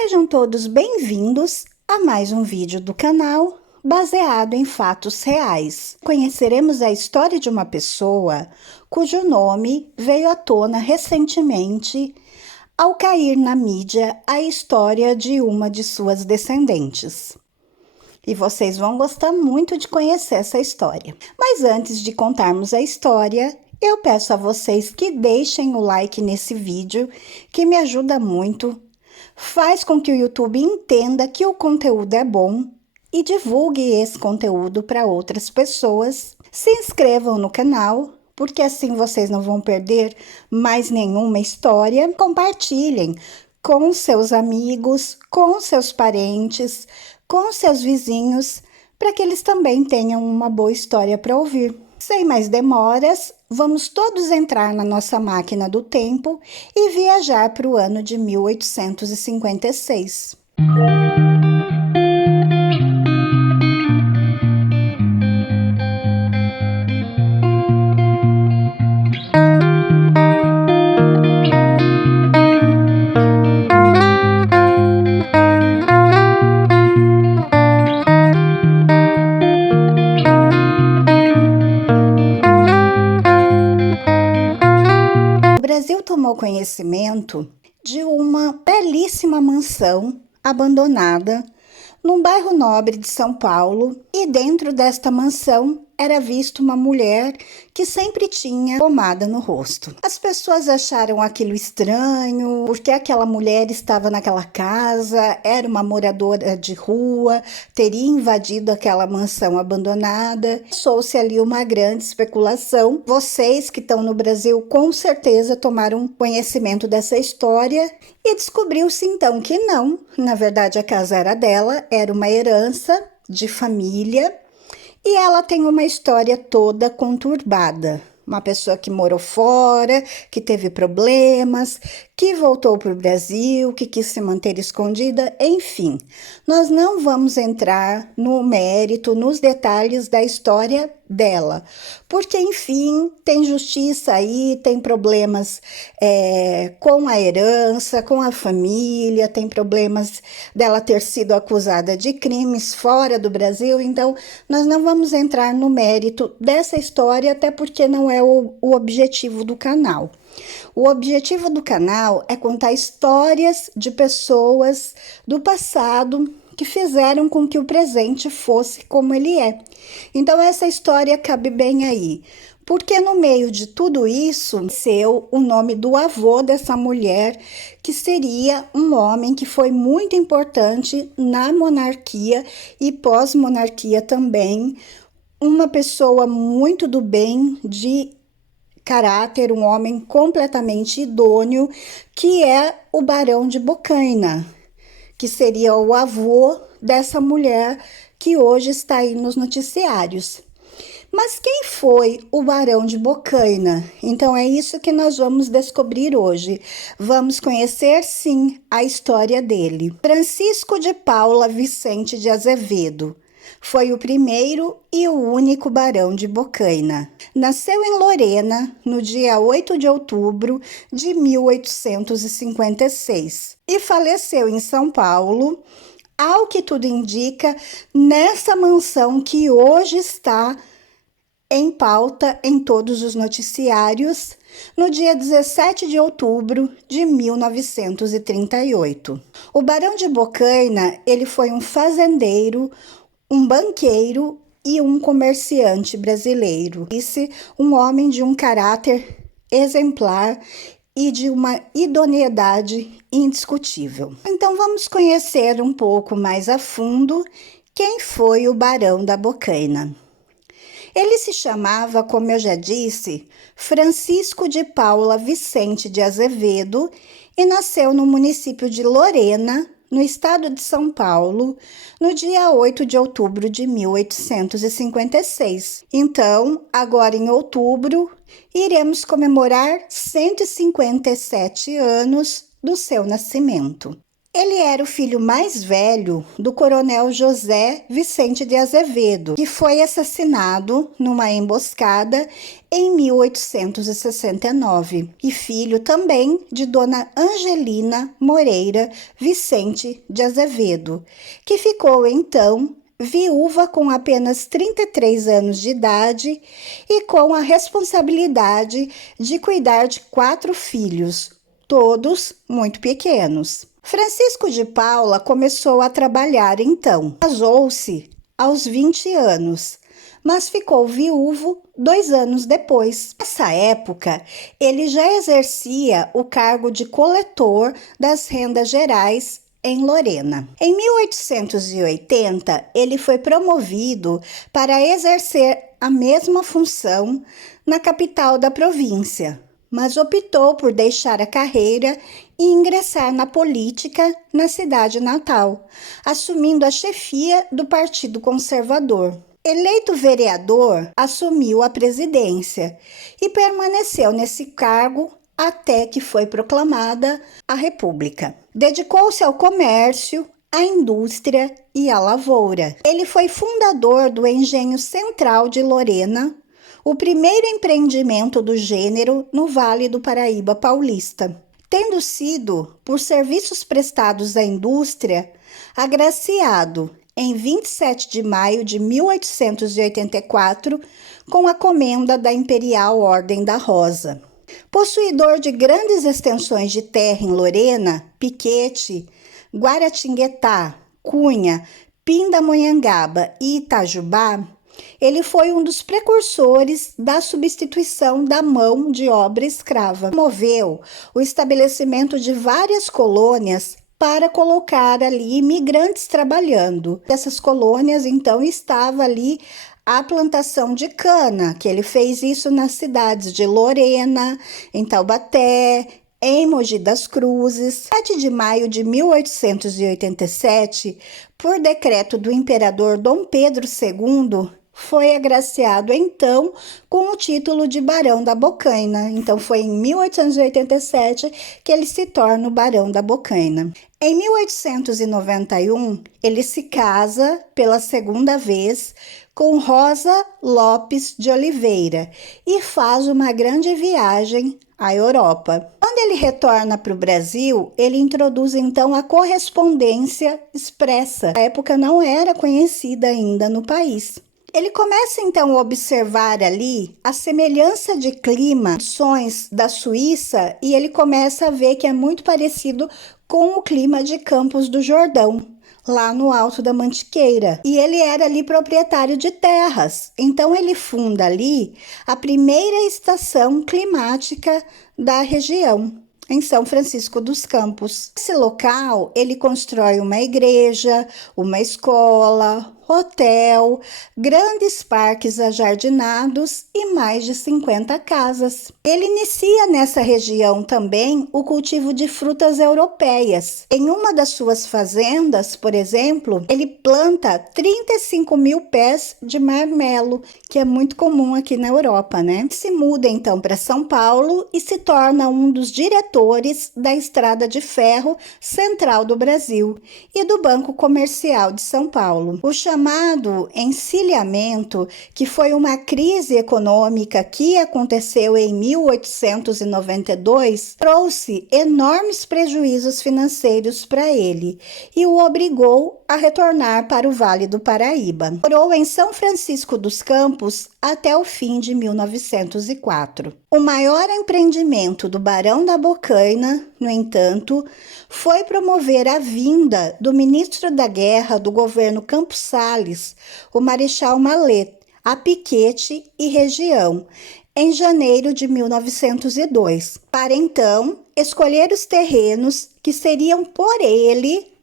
Sejam todos bem-vindos a mais um vídeo do canal baseado em fatos reais. Conheceremos a história de uma pessoa cujo nome veio à tona recentemente ao cair na mídia a história de uma de suas descendentes. E vocês vão gostar muito de conhecer essa história. Mas antes de contarmos a história, eu peço a vocês que deixem o like nesse vídeo, que me ajuda muito. Faz com que o YouTube entenda que o conteúdo é bom e divulgue esse conteúdo para outras pessoas. Se inscrevam no canal, porque assim vocês não vão perder mais nenhuma história. Compartilhem com seus amigos, com seus parentes, com seus vizinhos, para que eles também tenham uma boa história para ouvir. Sem mais demoras, vamos todos entrar na nossa máquina do tempo e viajar para o ano de 1856. O Brasil tomou conhecimento de uma belíssima mansão abandonada num bairro nobre de São Paulo, e dentro desta mansão era vista uma mulher que sempre tinha pomada no rosto. As pessoas acharam aquilo estranho, porque aquela mulher estava naquela casa, era uma moradora de rua, teria invadido aquela mansão abandonada. Começou-se ali uma grande especulação. Vocês que estão no Brasil com certeza tomaram conhecimento dessa história e descobriu-se então que não, na verdade a casa era dela, era uma herança de família. E ela tem uma história toda conturbada. Uma pessoa que morou fora, que teve problemas, que voltou para o Brasil, que quis se manter escondida, enfim. Nós não vamos entrar no mérito, nos detalhes da história dela, porque, enfim, tem justiça aí, tem problemas com a herança, com a família, tem problemas dela ter sido acusada de crimes fora do Brasil, então nós não vamos entrar no mérito dessa história, até porque não é o objetivo do canal. O objetivo do canal é contar histórias de pessoas do passado que fizeram com que o presente fosse como ele é. Então essa história cabe bem aí, porque no meio de tudo isso, nasceu o nome do avô dessa mulher, que seria um homem que foi muito importante na monarquia e pós-monarquia também, uma pessoa muito do bem, de caráter, um homem completamente idôneo, que é o Barão de Bocaina, que seria o avô dessa mulher que hoje está aí nos noticiários. Mas quem foi o Barão de Bocaina? Então é isso que nós vamos descobrir hoje. Vamos conhecer, sim, a história dele. Francisco de Paula Vicente de Azevedo foi o primeiro e o único Barão de Bocaina. Nasceu em Lorena no dia 8 de outubro de 1856 e faleceu em São Paulo, ao que tudo indica, nessa mansão que hoje está em pauta em todos os noticiários, no dia 17 de outubro de 1938. O Barão de Bocaina, ele foi um fazendeiro, um banqueiro e um comerciante brasileiro. Esse um homem de um caráter exemplar e de uma idoneidade indiscutível. Então vamos conhecer um pouco mais a fundo quem foi o Barão da Bocaina. Ele se chamava, como eu já disse, Francisco de Paula Vicente de Azevedo e nasceu no município de Lorena, no estado de São Paulo, no dia 8 de outubro de 1856. Então, agora em outubro, iremos comemorar 157 anos do seu nascimento. Ele era o filho mais velho do coronel José Vicente de Azevedo, que foi assassinado numa emboscada em 1869, e filho também de Dona Angelina Moreira Vicente de Azevedo, que ficou então viúva com apenas 33 anos de idade e com a responsabilidade de cuidar de 4 filhos, todos muito pequenos. Francisco de Paula começou a trabalhar então. Casou-se aos 20 anos, mas ficou viúvo 2 anos depois. Nessa época, ele já exercia o cargo de coletor das rendas gerais em Lorena. Em 1880, ele foi promovido para exercer a mesma função na capital da província, mas optou por deixar a carreira e ingressar na política na cidade natal, assumindo a chefia do Partido Conservador. Eleito vereador, assumiu a presidência e permaneceu nesse cargo até que foi proclamada a República. Dedicou-se ao comércio, à indústria e à lavoura. Ele foi fundador do Engenho Central de Lorena, o primeiro empreendimento do gênero no Vale do Paraíba Paulista, tendo sido, por serviços prestados à indústria, agraciado em 27 de maio de 1884 com a comenda da Imperial Ordem da Rosa. Possuidor de grandes extensões de terra em Lorena, Piquete, Guaratinguetá, Cunha, Pindamonhangaba e Itajubá, ele foi um dos precursores da substituição da mão de obra escrava. Promoveu o estabelecimento de várias colônias para colocar ali imigrantes trabalhando. Dessas colônias, então, estava ali a plantação de cana, que ele fez isso nas cidades de Lorena, em Taubaté, em Mogi das Cruzes. 7 de maio de 1887, por decreto do imperador Dom Pedro II, foi agraciado então com o título de Barão da Bocaina. Então foi em 1887 que ele se torna o Barão da Bocaina. Em 1891, ele se casa pela segunda vez com Rosa Lopes de Oliveira e faz uma grande viagem à Europa. Quando ele retorna para o Brasil, ele introduz então a correspondência expressa. Na época não era conhecida ainda no país. Ele começa então a observar ali a semelhança de clima, condições da Suíça, e ele começa a ver que é muito parecido com o clima de Campos do Jordão, lá no Alto da Mantiqueira. E ele era ali proprietário de terras, então ele funda ali a primeira estação climática da região, em São Francisco dos Campos. Nesse local, ele constrói uma igreja, uma escola, hotel, grandes parques ajardinados e mais de 50 casas. Ele inicia nessa região também o cultivo de frutas europeias. Em uma das suas fazendas, por exemplo, ele planta 35 mil pés de marmelo, que é muito comum aqui na Europa, né? Se muda então para São Paulo e se torna um dos diretores da Estrada de Ferro Central do Brasil e do Banco Comercial de São Paulo. O chamado encilhamento, que foi uma crise econômica que aconteceu em 1892, trouxe enormes prejuízos financeiros para ele e o obrigou a retornar para o Vale do Paraíba. Morou em São Francisco dos Campos até o fim de 1904. O maior empreendimento do Barão da Bocaina, no entanto, foi promover a vinda do ministro da Guerra do governo Campos Sales, o Marechal Mallet, a Piquete e região, em janeiro de 1902, para então escolher os terrenos que seriam por ele,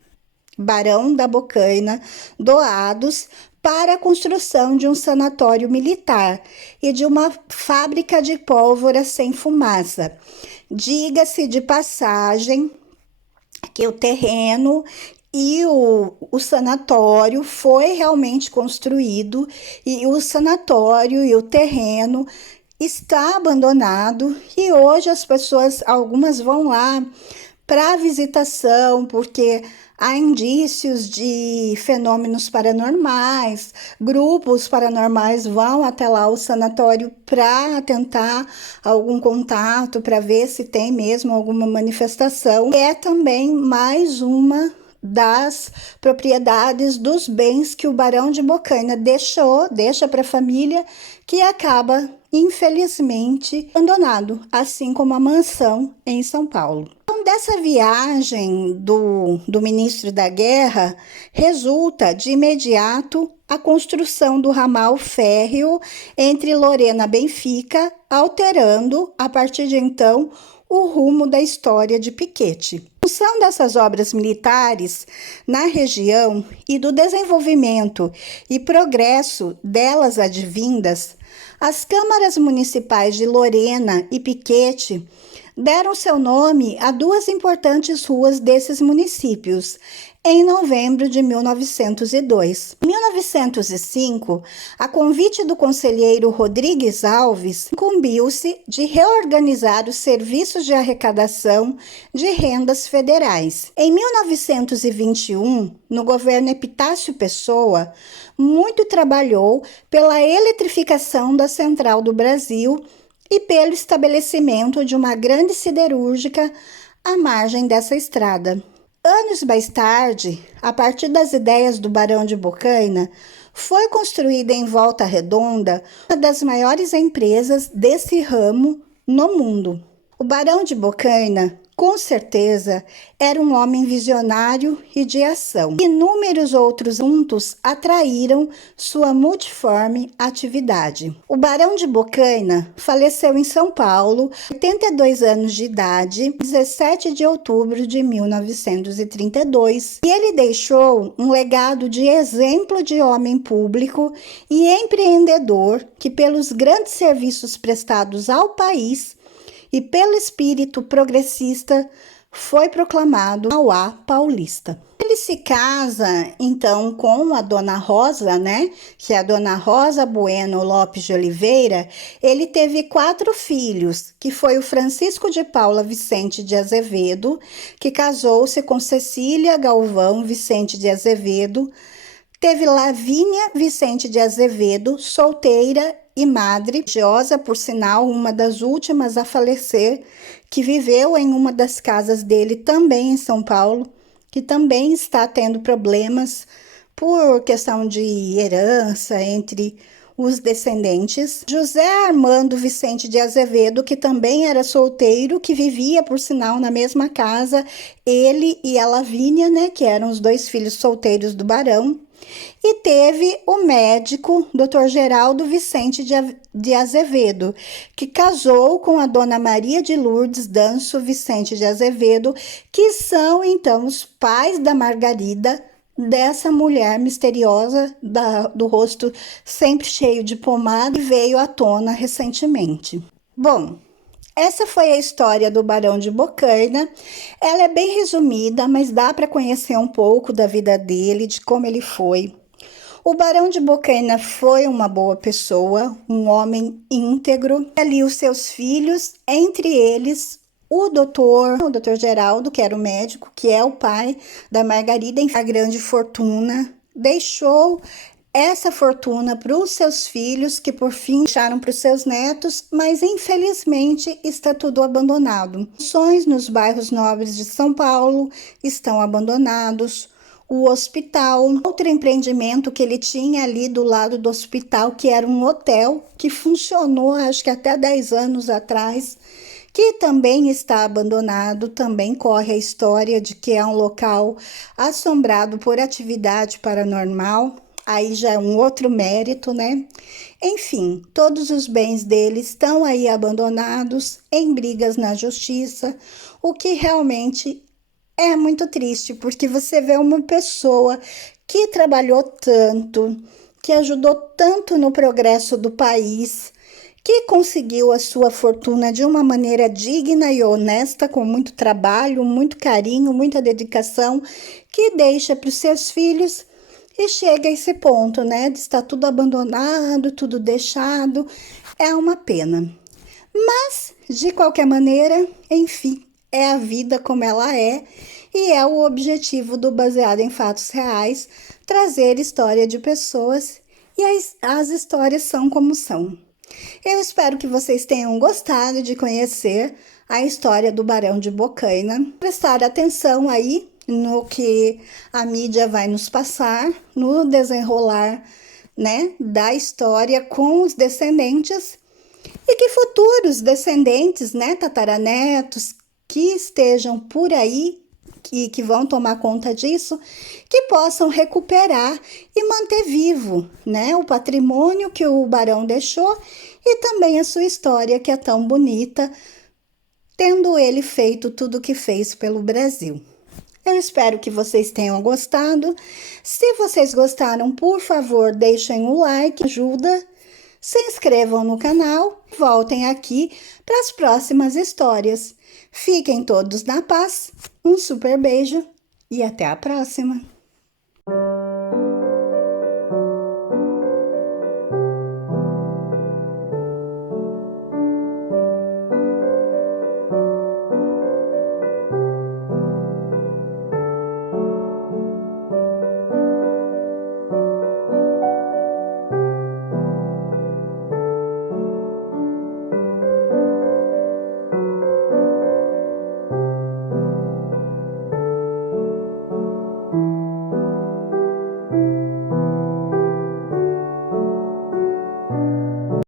Barão da Bocaina, doados para a construção de um sanatório militar e de uma fábrica de pólvora sem fumaça. Diga-se de passagem que o terreno e o sanatório foi realmente construído, e o sanatório e o terreno está abandonado, e hoje as pessoas, algumas vão lá para visitação, porque há indícios de fenômenos paranormais, grupos paranormais vão até lá o sanatório para tentar algum contato, para ver se tem mesmo alguma manifestação. É também mais uma das propriedades dos bens que o Barão de Bocaina deixa para a família, que acaba, infelizmente, abandonado, assim como a mansão em São Paulo. Então, dessa viagem do ministro da Guerra, resulta de imediato a construção do ramal férreo entre Lorena e Benfica, alterando, a partir de então, o rumo da história de Piquete. Em função dessas obras militares na região e do desenvolvimento e progresso delas advindas, as câmaras municipais de Lorena e Piquete deram seu nome a duas importantes ruas desses municípios, em novembro de 1902. Em 1905, a convite do conselheiro Rodrigues Alves, incumbiu-se de reorganizar os serviços de arrecadação de rendas federais. Em 1921, no governo Epitácio Pessoa, muito trabalhou pela eletrificação da Central do Brasil e pelo estabelecimento de uma grande siderúrgica à margem dessa estrada. Anos mais tarde, a partir das ideias do Barão de Bocaina, foi construída em Volta Redonda uma das maiores empresas desse ramo no mundo. O Barão de Bocaina, com certeza, era um homem visionário e de ação. Inúmeros outros assuntos atraíram sua multiforme atividade. O Barão de Bocaina faleceu em São Paulo, 82 anos de idade, 17 de outubro de 1932, e ele deixou um legado de exemplo de homem público e empreendedor que, pelos grandes serviços prestados ao país e pelo espírito progressista, foi proclamado Mauá paulista. Ele se casa, então, com a Dona Rosa, que é a Dona Rosa Bueno Lopes de Oliveira. Ele teve 4 filhos, que foi o Francisco de Paula Vicente de Azevedo, que casou-se com Cecília Galvão Vicente de Azevedo. Teve Lavínia Vicente de Azevedo, solteira e madre, religiosa, por sinal, uma das últimas a falecer, que viveu em uma das casas dele também em São Paulo, que também está tendo problemas por questão de herança entre os descendentes. José Armando Vicente de Azevedo, que também era solteiro, que vivia, por sinal, na mesma casa, ele e a Lavínia, que eram os 2 filhos solteiros do barão. E teve o médico Dr. Geraldo Vicente de Azevedo, que casou com a Dona Maria de Lourdes Danço Vicente de Azevedo, que são, então, os pais da Margarida, dessa mulher misteriosa, do rosto sempre cheio de pomada, e veio à tona recentemente. Bom, essa foi a história do Barão de Bocaina. Ela é bem resumida, mas dá para conhecer um pouco da vida dele, de como ele foi. O Barão de Bocaina foi uma boa pessoa, um homem íntegro. Ali os seus filhos, entre eles o doutor Geraldo, que era o médico, que é o pai da Margarida, a grande fortuna. Deixou essa fortuna para os seus filhos, que por fim deixaram para os seus netos, mas infelizmente está tudo abandonado. Os sonhos nos bairros nobres de São Paulo estão abandonados. O hospital, outro empreendimento que ele tinha ali do lado do hospital, que era um hotel, que funcionou acho que até 10 anos atrás, que também está abandonado. Também corre a história de que é um local assombrado por atividade paranormal. Aí já é um outro mérito, Enfim, todos os bens dele estão aí abandonados, em brigas na justiça, o que realmente é muito triste, porque você vê uma pessoa que trabalhou tanto, que ajudou tanto no progresso do país, que conseguiu a sua fortuna de uma maneira digna e honesta, com muito trabalho, muito carinho, muita dedicação, que deixa para os seus filhos. E chega a esse ponto, de estar tudo abandonado, tudo deixado. É uma pena. Mas, de qualquer maneira, enfim, é a vida como ela é e é o objetivo do Baseado em Fatos Reais, trazer história de pessoas e as histórias são como são. Eu espero que vocês tenham gostado de conhecer a história do Barão de Bocaina. Prestar atenção aí no que a mídia vai nos passar, no desenrolar, né, da história com os descendentes e que futuros descendentes, né, tataranetos, que estejam por aí, que vão tomar conta disso, que possam recuperar e manter vivo, né, o patrimônio que o barão deixou e também a sua história, que é tão bonita, tendo ele feito tudo o que fez pelo Brasil. Eu espero que vocês tenham gostado. Se vocês gostaram, por favor, deixem o like, ajuda. Se inscrevam no canal, voltem aqui para as próximas histórias. Fiquem todos na paz, um super beijo e até a próxima!